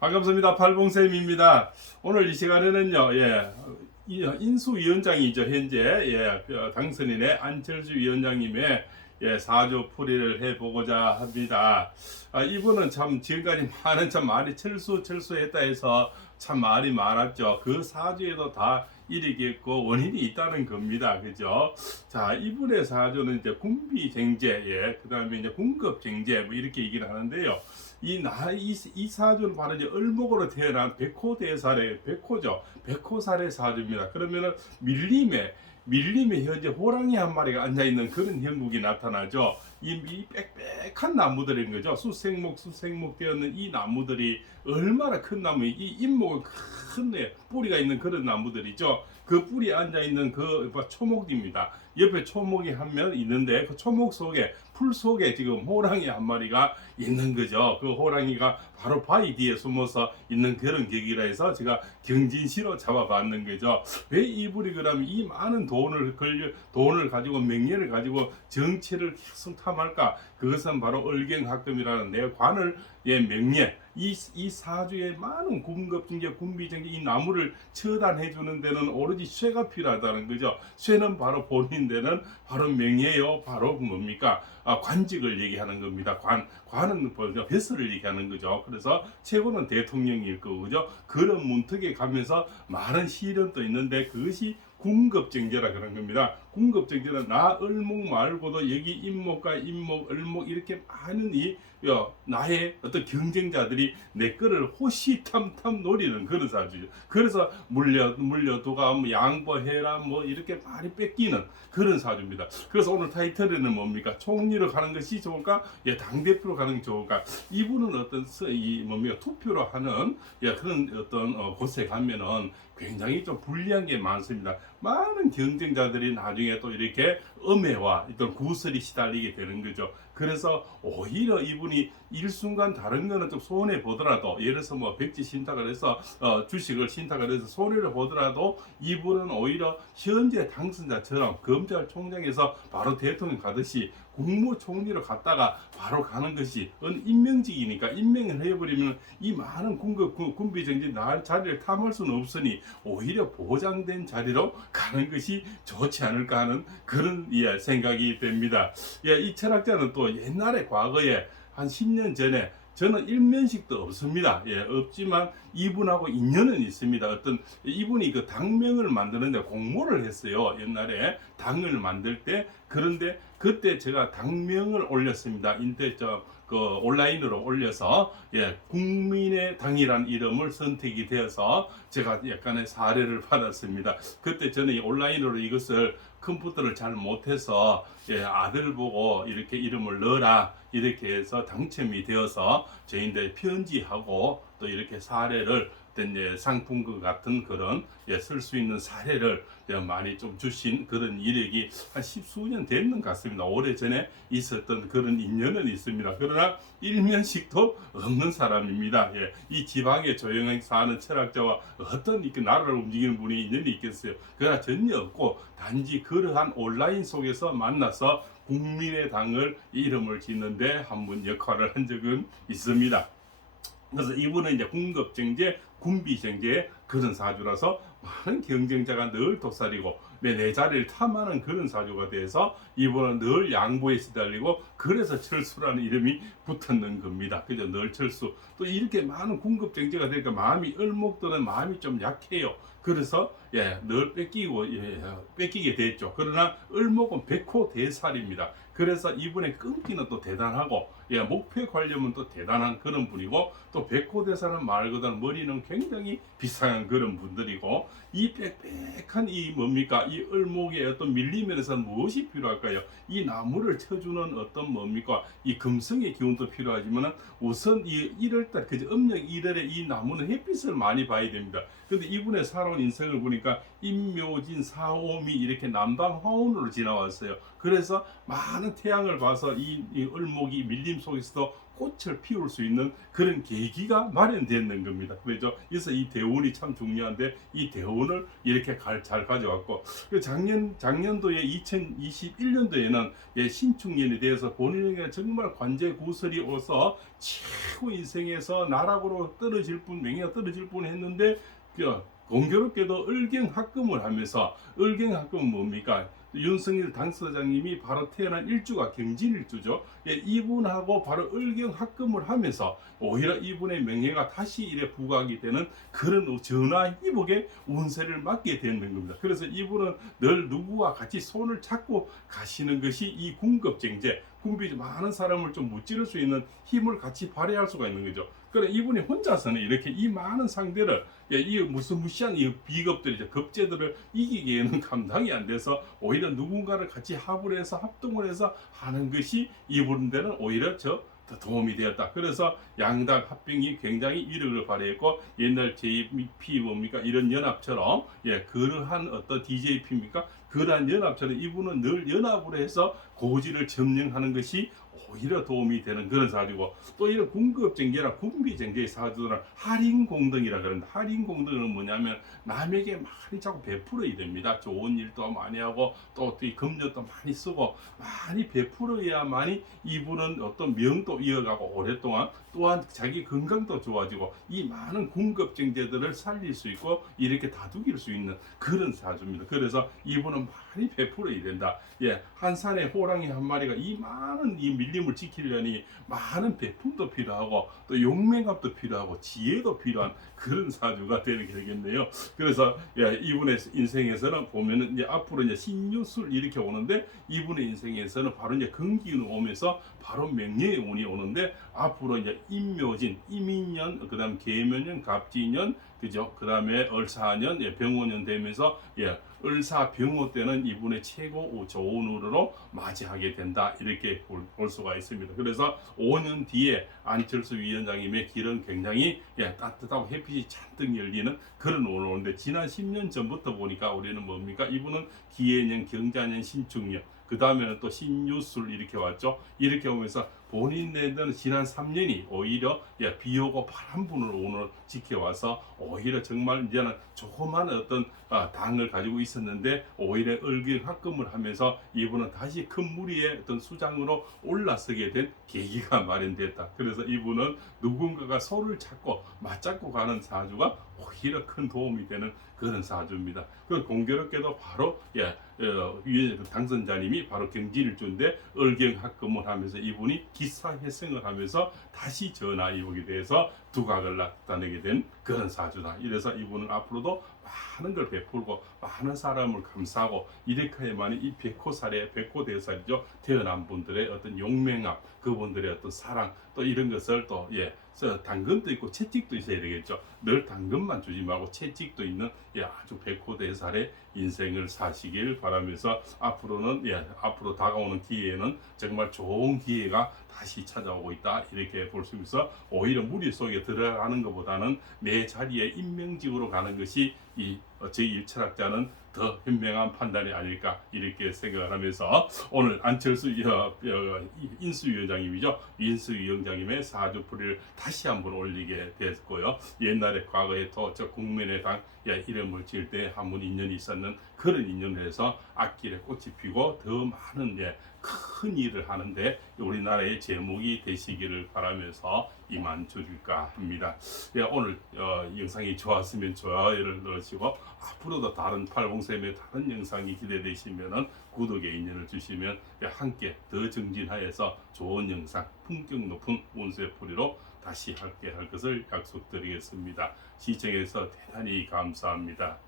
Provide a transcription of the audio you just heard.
반갑습니다. 팔봉쌤입니다. 오늘 이 시간에는요, 인수위원장이죠. 현재, 당선인의 안철수 위원장님의 사주풀이를 해보고자 합니다. 이분은 참 지금까지 참 말이 철수했다 해서 참 말이 많았죠. 그 사주에도 다 일이겠고 원인이 있다는 겁니다. 그죠? 자, 이분의 사주는 이제 군비쟁제, 그 다음에 이제 군급쟁제, 뭐 이렇게 얘기를 하는데요. 이 사주는 바로 이제 을목으로 태어난 백호대살의 백호죠. 백호살의 사주입니다. 그러면은 밀림에 현재 호랑이 한 마리가 앉아있는 그런 형국이 나타나죠. 이 빽빽한 나무들인 거죠. 수생목 되었는 이 나무들이 얼마나 큰 나무, 이 잎목은 큰 뿌리가 있는 그런 나무들이죠. 그 뿌리에 앉아있는 그 초목입니다. 옆에 초목이 한 면 있는데 그 초목 속에 풀 속에 지금 호랑이 한 마리가 있는 거죠. 그 호랑이가 바로 바위 뒤에 숨어서 있는 그런 격이라 해서 제가 경진시로 잡아봤는 거죠. 왜 이분이 그러면 이 많은 돈을 가지고 명예를 가지고 정치를 계속 탐할까? 그것은 바로 을경학금이라는 내 관을 명예, 이 사주에 많은 군급증제, 군비증제, 이 나무를 처단해 주는 데는 오로지 쇠가 필요하다는 거죠. 쇠는 바로 본인 데는 바로 명예요. 바로 뭡니까? 관직을 얘기하는 겁니다. 관은 벼슬을 얘기하는 거죠. 그래서 최고는 대통령일 거고, 그죠? 그런 문턱에 가면서 많은 시련도 있는데 그것이 군급증제라 그런 겁니다. 군급증제는 나 을목 말고도 여기 임목과 임목, 을목 이렇게 많은 나의 어떤 경쟁자들이 내 거를 호시탐탐 노리는 그런 사주죠. 그래서 물려도가 뭐 양보해라 뭐 이렇게 많이 뺏기는 그런 사주입니다. 그래서 오늘 타이틀에는 뭡니까? 총리로 가는 것이 좋을까? 당대표로 가는 게 좋을까? 이분은 어떤 투표로 하는 그런 어떤 곳에 가면은 굉장히 좀 불리한 게 많습니다. 많은 경쟁자들이 나중에 또 이렇게 음해와 어떤 구설이 시달리게 되는 거죠. 그래서 오히려 이분이 일순간 다른 거는 좀 손해 보더라도, 예를 들어서 뭐 백지 신탁을 해서 주식을 신탁을 해서 손해를 보더라도 이분은 오히려 현재 당선자처럼 검찰총장에서 바로 대통령 가듯이 국무총리로 갔다가 바로 가는 것이 임명직이니까 임명을 해버리면 이 많은 군비정지 자리를 탐할 수는 없으니 오히려 보장된 자리로 가는 것이 좋지 않을까 하는 그런 생각이 됩니다. 이 철학자는 또 옛날에 과거에 한 10년 전에 저는 일면식도 없습니다. 없지만 이분하고 인연은 있습니다. 어떤 이분이 그 당명을 만드는데 공모를 했어요. 옛날에 당을 만들 때. 그런데 그때 제가 당명을 올렸습니다. 온라인으로 올려서 국민의 당이란 이름을 선택이 되어서 제가 약간의 사례를 받았습니다. 그때 저는 온라인으로 이것을 컴퓨터를 잘 못해서 아들 보고 이렇게 이름을 넣어라 이렇게 해서 당첨이 되어서 저희한테 편지하고 또 이렇게 사례를 상품과 같은 그런 쓸 수 있는 사례를 많이 좀 주신 그런 이력이 한 십수년 됐는 것 같습니다. 오래전에 있었던 그런 인연은 있습니다. 그러나 일면식도 없는 사람입니다. 이 지방에 조용하게 사는 철학자와 어떤 이렇게 나라를 움직이는 분이 인연이 있겠어요. 그러나 전혀 없고 단지 그러한 온라인 속에서 만나서 국민의당을 이름을 짓는데 한번 역할을 한 적은 있습니다. 그래서 이분은 이제 군급증제, 군비증제의 그런 사주라서 많은 경쟁자가 늘 도사리고 내 자리를 탐하는 그런 사주가 돼서 이분은 늘 양보에 시달리고 그래서 철수라는 이름이 붙었는 겁니다. 그죠? 늘 철수. 또 이렇게 많은 군급증제가 되니까 을목들은 마음이 좀 약해요. 그래서 늘 뺏기게 됐죠. 그러나 을목은 백호대살입니다. 그래서 이분의 끈기는 또 대단하고 목표에 관련은 또 대단한 그런 분이고 또 백호대살은 말 그대로 머리는 굉장히 비상한 그런 분들이고 이 빽빽한 이 을목의 어떤 밀리면에서는 무엇이 필요할까요? 이 나무를 쳐주는 어떤 이 금성의 기운도 필요하지만 우선 이 1월달 음력 1월에 이 나무는 햇빛을 많이 봐야 됩니다. 근데 이분의 살아온 인생을 보니까 임묘진 사오미 이렇게 남방 화운으로 지나왔어요. 그래서 많은 태양을 봐서 이 을목이 밀림 밀림 속에서도 꽃을 피울 수 있는 그런 계기가 마련되는 겁니다. 그래서 이 대운이 참 중요한데 이 대운을 이렇게 잘 가져왔고 작년도에 2021년도에는 신축년이 되어서 본인에게 정말 관제구설이 오서 최고 인생에서 나락으로 떨어질 뿐 명예가 떨어질 뿐 했는데 공교롭게도 을경합금을 하면서 을경합금은 뭡니까? 윤석열 당사장님이 바로 태어난 일주가 경진일주죠. 이분하고 바로 을경합금을 하면서 오히려 이분의 명예가 다시 이래 부각이 되는 그런 전화위복의 운세를 맞게 되는 겁니다. 그래서 이분은 늘 누구와 같이 손을 잡고 가시는 것이 이 군급쟁제, 군비 많은 사람을 좀 무찌를 수 있는 힘을 같이 발휘할 수가 있는 거죠. 그래 이분이 혼자서는 이렇게 이 많은 상대를 이 무시무시한 이 비겁들이죠, 급제들을 이기기에는 감당이 안 돼서 오히려 누군가를 같이 합을 해서 합동을 해서 하는 것이 이분들은 오히려 더 도움이 되었다. 그래서 양당 합병이 굉장히 위력을 발휘했고 옛날 JP 뭡니까 이런 연합처럼 그러한 어떤 DJP입니까 그러한 연합처럼 이분은 늘 연합으로 해서 고지를 점령하는 것이 오히려 도움이 되는 그런 사주고 또 이런 군급쟁계나 군비쟁계의 사주들은 할인공등이라 그러는데 할인공등은 뭐냐면 남에게 많이 자꾸 베풀어야 됩니다. 좋은 일도 많이 하고 또 금전도 많이 쓰고 많이 베풀어야만이 이분은 어떤 명도 이어가고 오랫동안 또한 자기 건강도 좋아지고 이 많은 군급쟁제들을 살릴 수 있고 이렇게 다독일 수 있는 그런 사주입니다. 그래서 이분은 많이 베풀어야 된다. 한 산에 호랑이 한 마리가 이 많은 이 밀림을 지키려니 많은 베품도 필요하고 또 용맹함도 필요하고 지혜도 필요한 그런 사주가 되겠네요. 그래서 이분의 인생에서는 보면은 앞으로 신유술 이렇게 오는데 이분의 인생에서는 바로 금기운이 오면서 바로 명예의 운이 오는데 앞으로 임묘진, 임인년, 그다음 계묘년, 갑진년, 그죠? 그다음에 을사년, 병오년 되면서 을사병오 때는 이분의 최고 좋은 운으로 맞이하게 된다 이렇게 볼 수가 있습니다. 그래서 5년 뒤에 안철수 위원장님의 길은 굉장히 따뜻하고 햇빛이 잔뜩 열리는 그런 운을 오는데 지난 10년 전부터 보니까 우리는 뭡니까? 이분은 기해년, 경자년, 신축년 그 다음에는 또 신유술 이렇게 왔죠. 이렇게 오면서 본인네들은 지난 3년이 오히려 비오고 바람 부는 오늘 지켜와서 오히려 정말 이제는 조그만 어떤 당을 가지고 있었는데 오히려 을경합금을 하면서 이분은 다시 큰 무리의 어떤 수장으로 올라서게 된 계기가 마련됐다. 그래서 이분은 누군가가 손을 잡고 맞잡고 가는 사주가 오히려 큰 도움이 되는 그런 사주입니다. 그 공교롭게도 바로 당선자님이 바로 경진일주인데 을경합금을 하면서 이분이 기사회생을 하면서 다시 전화위복에 대해서 두각을 나타내게 된 그런 사주다. 이래서 이분은 앞으로도 많은 걸 베풀고 많은 사람을 감싸고 이렇게 해야만이 이 백호살에 백호대살이죠. 태어난 분들의 어떤 용맹함, 그분들의 어떤 사랑 또 이런 것을 또 당근도 있고 채찍도 있어야 되겠죠. 늘 당근만 주지 말고 채찍도 있는 아주 백호대살의 인생을 사시길 바라면서 앞으로는 앞으로 다가오는 기회에는 정말 좋은 기회가 다시 찾아오고 있다 이렇게 볼 수 있어 오히려 무리 속에 들어가는 것보다는 내 자리에 임명직으로 가는 것이 저희 일철학자는 더 현명한 판단이 아닐까 이렇게 생각을 하면서 오늘 안철수 인수위원장님이죠. 인수위원장님의 사주풀이를 다시 한번 올리게 됐고요. 옛날에 과거에 또 국민의당 이름을 지을 때 한번 인연이 있었는 그런 인연을 해서 앞길에 꽃이 피고 더 많은 큰 일을 하는데 우리나라의 제목이 되시기를 바라면서 이만 줄일까 합니다. 오늘 영상이 좋았으면 좋아요를 누르시고 앞으로도 다른 팔봉쌤의 다른 영상이 기대되시면 구독의 인연을 주시면 함께 더 정진하여서 좋은 영상, 품격 높은 운세풀이로 다시 함께 할 것을 약속드리겠습니다. 시청해서 대단히 감사합니다.